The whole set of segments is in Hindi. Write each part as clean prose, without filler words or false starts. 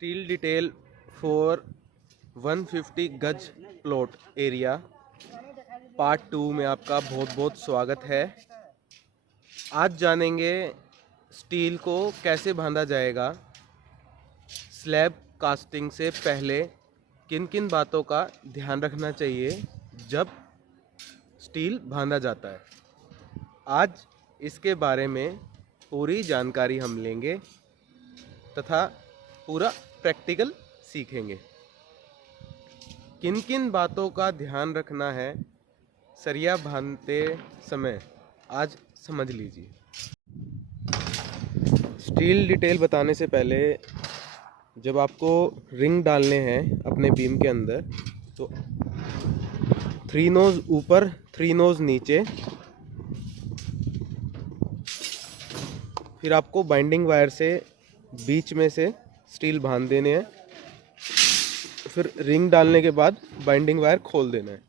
स्टील डिटेल फॉर 150 गज प्लॉट एरिया पार्ट 2 में आपका बहुत बहुत स्वागत है। आज जानेंगे स्टील को कैसे बांधा जाएगा। स्लैब कास्टिंग से पहले किन किन बातों का ध्यान रखना चाहिए जब स्टील बांधा जाता है। आज इसके बारे में पूरी जानकारी हम लेंगे तथा पूरा प्रैक्टिकल सीखेंगे। किन किन बातों का ध्यान रखना है सरिया बांधते समय, आज समझ लीजिए। स्टील डिटेल बताने से पहले जब आपको रिंग डालने हैं अपने बीम के अंदर, तो 3 नोज ऊपर 3 नोज नीचे, फिर आपको बाइंडिंग वायर से बीच में से स्टील बांध देने हैं। फिर रिंग डालने के बाद बाइंडिंग वायर खोल देना है।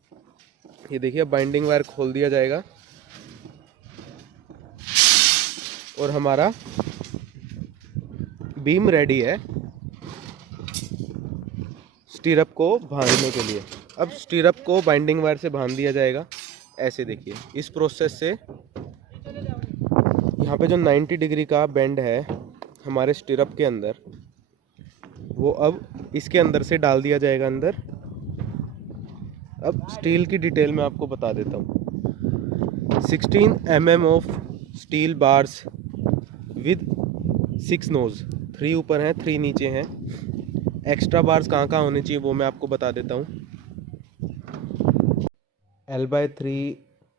ये देखिए, बाइंडिंग वायर खोल दिया जाएगा और हमारा बीम रेडी है स्टीरअप को बांधने के लिए। अब स्टीरअप को बाइंडिंग वायर से बांध दिया जाएगा। ऐसे देखिए, इस प्रोसेस से यहाँ पे जो 90 डिग्री का बेंड है हमारे स्टीरअप के अंदर, वो अब इसके अंदर से डाल दिया जाएगा अंदर। अब स्टील की डिटेल में आपको बता देता हूँ। 16 mm of steel bars with 6 nos, 3 ऊपर हैं 3 नीचे हैं। एक्स्ट्रा बार्स कहाँ कहाँ होने चाहिए वो मैं आपको बता देता हूँ। L/3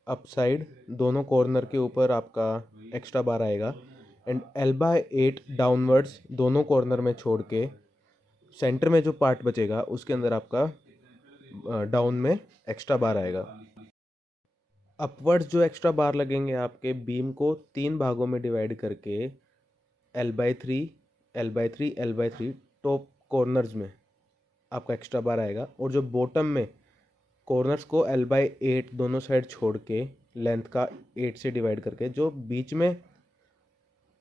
अप साइड दोनों कॉर्नर के ऊपर आपका एक्स्ट्रा बार आएगा, एंड L/8 डाउनवर्ड्स दोनों कॉर्नर में छोड़ के सेंटर में जो पार्ट बचेगा उसके अंदर आपका डाउन में एक्स्ट्रा बार आएगा। अपवर्ड्स जो एक्स्ट्रा बार लगेंगे आपके बीम को 3 भागों में डिवाइड करके L/3 L/3 L/3 top corners में आपका एक्स्ट्रा बार आएगा, और जो बॉटम में कॉर्नर्स को L/8 दोनों साइड छोड़ के लेंथ का 8 से डिवाइड करके जो बीच में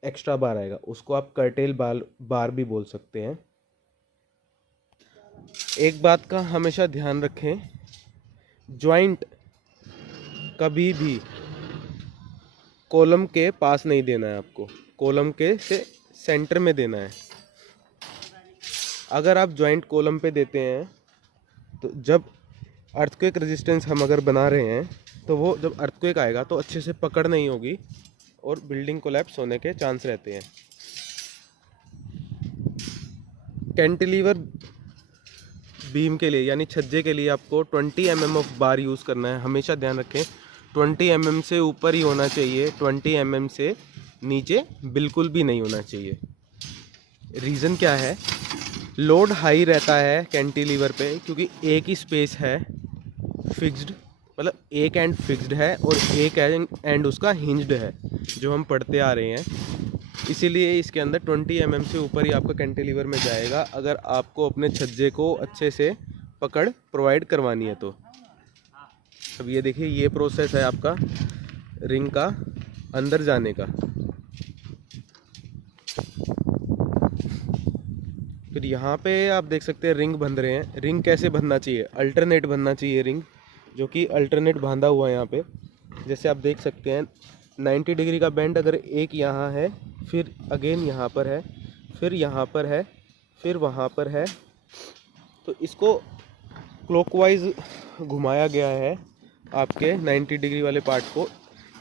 एक्स्ट्रा बार आएगा उसको आप कर्टेल बार भी बोल सकते हैं। एक बात का हमेशा ध्यान रखें, जॉइंट कभी भी कॉलम के पास नहीं देना है आपको, कॉलम के से सेंटर में देना है। अगर आप जॉइंट कॉलम पे देते हैं तो जब अर्थक्वेक रेजिस्टेंस हम अगर बना रहे हैं तो वो जब अर्थक्वेक आएगा तो अच्छे से पकड़ नहीं होगी और बिल्डिंग कोलैप्स होने के चांस रहते हैं। कैंटिलीवर बीम के लिए यानी छज्जे के लिए आपको 20 mm ऑफ बार यूज़ करना है। हमेशा ध्यान रखें 20 mm से ऊपर ही होना चाहिए, 20 mm से नीचे बिल्कुल भी नहीं होना चाहिए। रीज़न क्या है? लोड हाई रहता है कैंटिलीवर पे क्योंकि एक ही स्पेस है फिक्स्ड, मतलब एक एंड फिक्स्ड है और एक एंड उसका हिंज्ड है जो हम पढ़ते आ रहे हैं। इसीलिए इसके अंदर 20 mm से ऊपर ही आपका कैंटिलीवर में जाएगा अगर आपको अपने छज्जे को अच्छे से पकड़ प्रोवाइड करवानी है तो। अब ये देखिए, ये प्रोसेस है आपका रिंग का अंदर जाने का। फिर यहाँ पे आप देख सकते हैं रिंग बंध रहे हैं। रिंग कैसे बंधना चाहिए? अल्टरनेट बंधना चाहिए रिंग, जो कि अल्टरनेट बांधा हुआ है यहाँ पे। जैसे आप देख सकते हैं 90 डिग्री का बेंड अगर एक यहाँ है, फिर अगेन यहाँ पर है, फिर यहाँ पर है, फिर वहाँ पर है, तो इसको क्लॉकवाइज घुमाया गया है आपके 90 डिग्री वाले पार्ट को।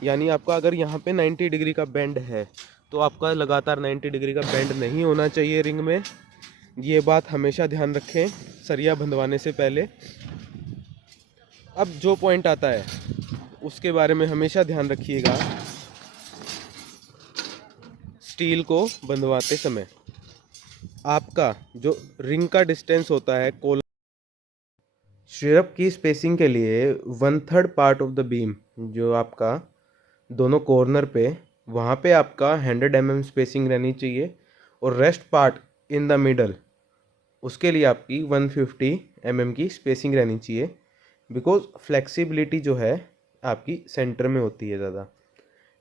यानी आपका अगर यहाँ पे 90 डिग्री का बेंड है तो आपका लगातार 90 डिग्री का बेंड नहीं होना चाहिए रिंग में। ये बात हमेशा ध्यान रखें सरिया बंधवाने से पहले। अब जो पॉइंट आता है उसके बारे में हमेशा ध्यान रखिएगा। स्टील को बंधवाते समय आपका जो रिंग का डिस्टेंस होता है कॉलम स्टीरअप की स्पेसिंग के लिए 1/3 पार्ट ऑफ द बीम जो आपका दोनों कॉर्नर पे, वहाँ पे आपका 100 mm स्पेसिंग रहनी चाहिए, और rest part in the middle उसके लिए आपकी 150 mm की स्पेसिंग रहनी चाहिए। बिकॉज फ्लेक्सिबिलिटी जो है आपकी सेंटर में होती है ज़्यादा।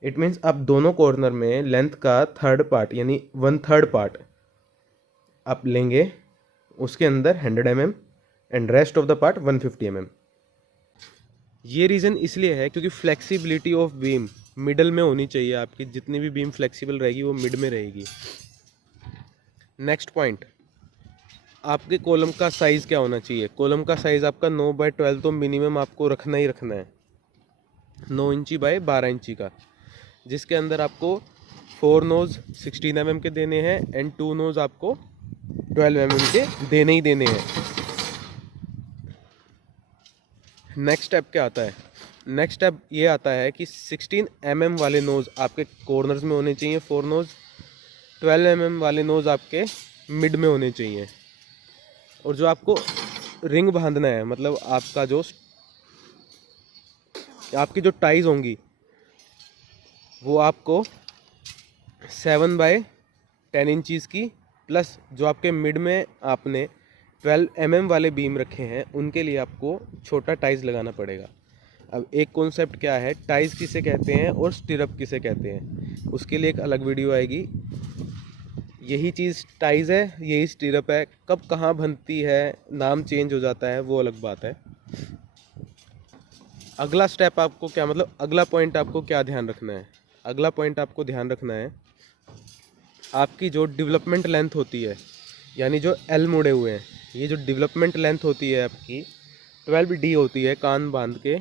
इट मीन्स आप दोनों कॉर्नर में लेंथ का 1/3 पार्ट यानी 1/3 पार्ट आप लेंगे, उसके अंदर 100 mm and rest of the part 150 mm। ये रीज़न इसलिए है क्योंकि फ्लेक्सिबिलिटी ऑफ बीम मिडल में होनी चाहिए। आपकी जितनी भी बीम फ्लेक्सिबल रहेगी वो मिड में रहेगी। नेक्स्ट पॉइंट, आपके कॉलम का साइज़ क्या होना चाहिए। कॉलम का साइज़ आपका 9/12 तो मिनिमम आपको रखना ही रखना है, 9 इंची बाय 12 इंची का, जिसके अंदर आपको 4 नोज़ 16 mm के देने हैं एंड 2 नोज़ आपको 12 mm के देने ही देने हैं। नेक्स्ट स्टेप क्या आता है, नेक्स्ट स्टेप ये आता है कि 16 mm वाले नोज़ आपके कॉर्नर्स में होने चाहिए 4 नोज़, 12 mm वाले नोज़ आपके मिड में होने चाहिए। और जो आपको रिंग बांधना है, मतलब आपका जो आपकी जो टाइज होंगी वो आपको 7/10 इंचज़ की, प्लस जो आपके मिड में आपने 12 mm वाले बीम रखे हैं उनके लिए आपको छोटा टाइज लगाना पड़ेगा। अब एक कॉन्सेप्ट क्या है, टाइज किसे कहते हैं और स्टिरअप किसे कहते हैं, उसके लिए एक अलग वीडियो आएगी। यही चीज़ टाइज है, यही स्टिरअप है, कब कहाँ बनती है, नाम चेंज हो जाता है, वो अलग बात है। अगला स्टेप आपको क्या, मतलब अगला पॉइंट आपको क्या ध्यान रखना है, अगला पॉइंट आपको ध्यान रखना है आपकी जो डेवलपमेंट लेंथ होती है, यानी जो एल मुड़े हुए हैं, ये जो डेवलपमेंट लेंथ होती है आपकी 12D होती है। कान बांध के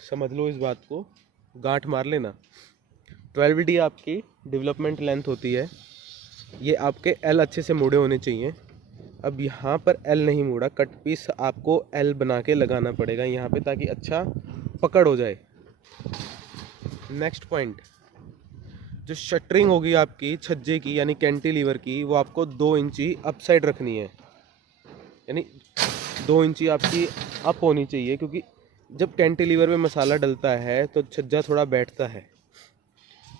समझ लो इस बात को, गांठ मार लेना। 12D आपकी डेवलपमेंट लेंथ होती है। ये आपके एल अच्छे से मुड़े होने चाहिए। अब यहाँ पर एल नहीं मुड़ा, कट पीस आपको एल बना के लगाना पड़ेगा यहाँ पे, ताकि अच्छा पकड़ हो जाए। नेक्स्ट पॉइंट, जो शटरिंग होगी आपकी छज्जे की यानी कैंटिलीवर की, वो आपको 2 इंची अप साइड रखनी है, यानी 2 इंची आपकी अप होनी चाहिए, क्योंकि जब कैंटिलीवर में मसाला डलता है तो छज्जा थोड़ा बैठता है।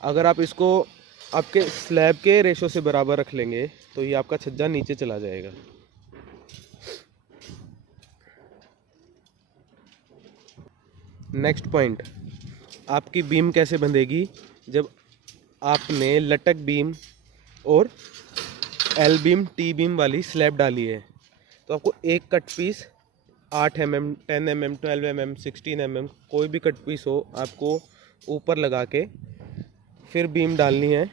अगर आप इसको आपके स्लैब के रेशो से बराबर रख लेंगे तो ये आपका छज्जा नीचे चला जाएगा। नेक्स्ट पॉइंट, आपकी बीम कैसे बंधेगी। जब आपने लटक बीम और एल बीम टी बीम वाली स्लैब डाली है तो आपको एक cut piece 8 mm 10 mm 12 mm 16 mm कोई भी कट पीस हो आपको ऊपर लगा के फिर बीम डालनी है।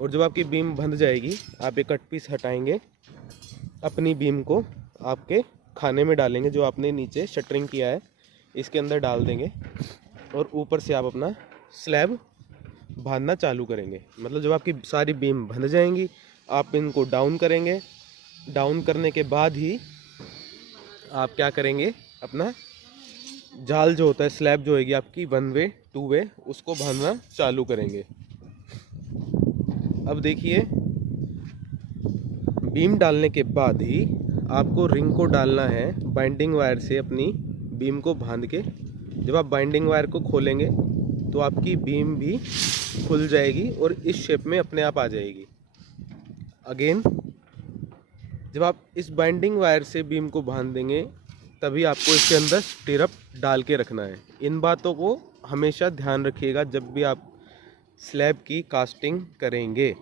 और जब आपकी बीम बंध जाएगी आप एक कट पीस हटाएंगे, अपनी बीम को आपके खाने में डालेंगे जो आपने नीचे शटरिंग किया है, इसके अंदर डाल देंगे और ऊपर से आप अपना स्लैब बांधना चालू करेंगे। मतलब जब आपकी सारी बीम बंध जाएंगी आप इनको डाउन करेंगे, डाउन करने के बाद ही आप क्या करेंगे, अपना जाल जो होता है, स्लैब जो होगी आपकी 1 वे 2 वे, उसको बांधना चालू करेंगे। अब देखिए, बीम डालने के बाद ही आपको रिंग को डालना है बाइंडिंग वायर से अपनी बीम को बांध के। जब आप बाइंडिंग वायर को खोलेंगे तो आपकी बीम भी खुल जाएगी और इस शेप में अपने आप आ जाएगी। अगेन जब आप इस बाइंडिंग वायर से बीम को बांध देंगे तभी आपको इसके अंदर स्टिरअप डाल के रखना है। इन बातों को हमेशा ध्यान रखिएगा जब भी आप स्लैब की कास्टिंग करेंगे।